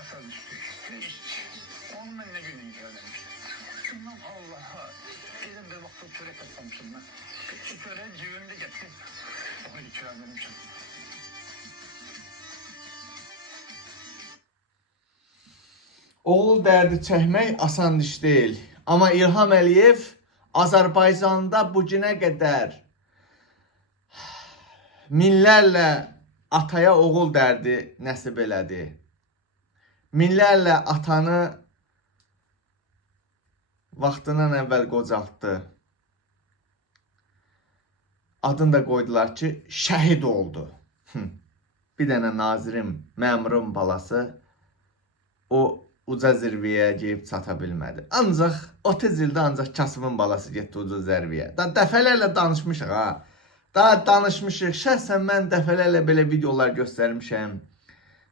Asansüstü. Hiç. Onu ben ne gün inkar etmiştim. Şundan Allah'a dedim bir vakit çörek atlamışım ben. Şu çöreği cebimde getirip onu ikram etmişim. Oğul dərdi çəkmək asan iş deyil. Amma İlham Əliyev Azərbaycanda bu günə qədər minlərlə ataya oğul dərdi nəsib elədi. Minlərlə atanı vaxtından əvvəl qocaltdı. Adını da qoydular ki, şəhid oldu. Bir dənə nazirin, məmurum balası o uca zirvəyə gəlib çata bilmədi. Ancaq 30 ildə ancaq Kasımın balası getdi uca zirvəyə. Dəfələrlə danışmışıq ha. Daha danışmışıq. Şəxsən mən dəfələrlə belə videolar göstərmişəm.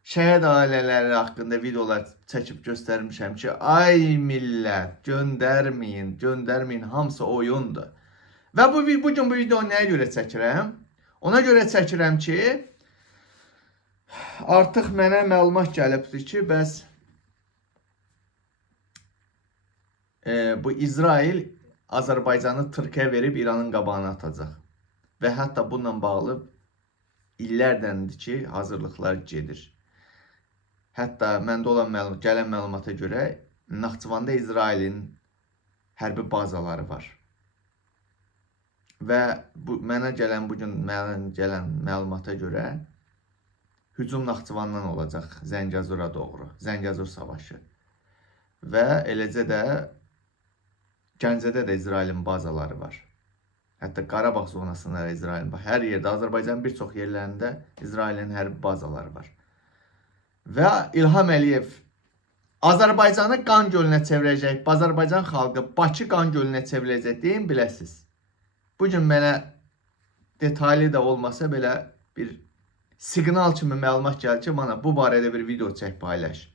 Şəhid ailələri haqqında videolar çəkib göstərmişəm ki, ay millət, göndərməyin, hamısı oyundur. Və bugün bu videonu nəyə görə çəkirəm? Ona görə çəkirəm ki, artıq mənə məlumat gəlibdir ki, bəs bu İsrail Azərbaycanı Türkiyə verib İranın qabağına atacaq. Və hətta bununla bağlı illərdəndir ki, hazırlıqlar gedir. Hətta məndə olan gələn məlumata görə Naxçıvanda İsrailin hərbi bazaları var. Və mənə bugün gələn məlumata görə hücum Naxçıvandan olacaq Zəngəzura doğru, Zəngəzur savaşı. Və eləcə də Gəncədə də İsrailin bazaları var. Hətta Qarabağ zonasında da İsrailin var. Hər yerdə, Azərbaycanın bir çox yerlərində İsrailin hərbi bazaları var. Və İlham Əliyev Azərbaycanı qan gölünə çevirəcək, Azərbaycan xalqı Bakı qan gölünə çevirəcək deyin biləsiz. Bugün mənə detaylı da olmasa belə bir siqnal kimi məlumat gəlir ki, bana bu barədə bir video çək, paylaş.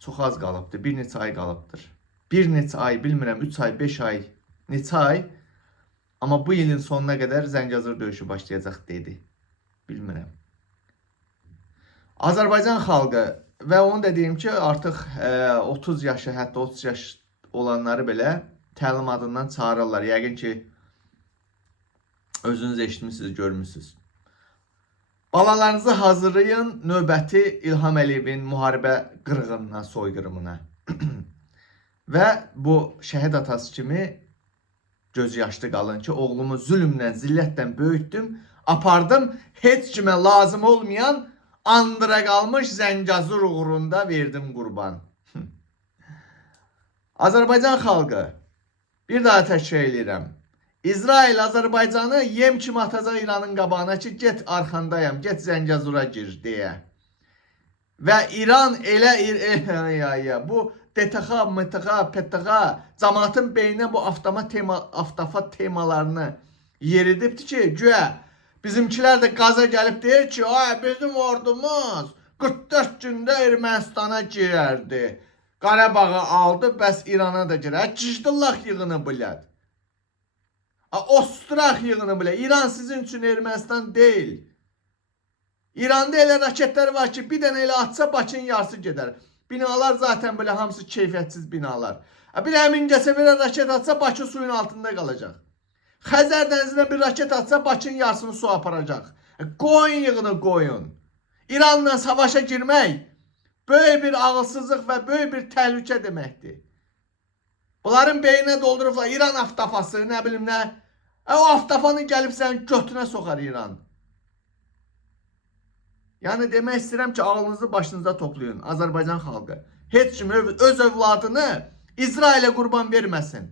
Çox az qalıbdır, bir neçə ay qalıbdır. Bir neçə ay, bilmirəm, 3 ay, 5 ay, neçə ay. Amma bu ilin sonuna qədər Zəngəzur döyüşü başlayacaq dedi. Bilmirəm. Azərbaycan xalqı və onu da deyim ki, artıq 30 yaşı, hətta 30 yaş olanları belə təlimatından çağırırlar. Yəqin ki, özünüz eşitmişsiniz, görmüşsünüz. Balalarınızı hazırlayın növbəti İlham Əliyevin müharibə qırğınına, soyqırımına. Və bu şəhid atası kimi göz yaşlı qalın ki, oğlumu zülmlə, zillətdən böyütdüm, apardım, heç kimə lazım olmayan andıra qalmış Zəngəzur uğrunda verdim qurban. Azərbaycan xalqı, bir daha təkrar edirəm. İsrail Azərbaycanı yem kimi atacaq İranın qabağına ki, get arxandayam, get Zəngəzura gir deyə. Və İran elə bu DTX, MTX, PTX cəmaatın beyninə bu avtofat temalarını yeridibdir ki, güya bizimkilər də qaza gəlib deyir ki, bizim ordumuz 44 gündə Ermənistana girərdi. Qarabağı aldı, bəs İrana da girər. Cicdillaq yığını bilət. Ostraq yığını bilət. İran sizin üçün Ermənistan deyil. İranda elə raketlər var ki, bir dənə elə atsa Bakının yarısı gedər. Binalar zaten böyle hamısı keyfiyyətsiz binalar. Bir Əmingəsəvərə raket atsa Bakı suyun altında qalacaq. Xəzər dənizinə bir raket atsa Bakının yarısını su aparacaq. Qoyun yığını qoyun. İranla savaşa girmək böyük bir ağılsızlıq və böyük bir təhlükə deməkdir. Bunların beyninə doldurublar İran avtofası, nə bilim nə. O avtofanı gəlib sənin götünə soxar İran. Yəni demək istəyirəm ki, ağlınızı başınıza toplayın Azərbaycan xalqı. Heç kim öz övladını İsrailə qurban verməsin.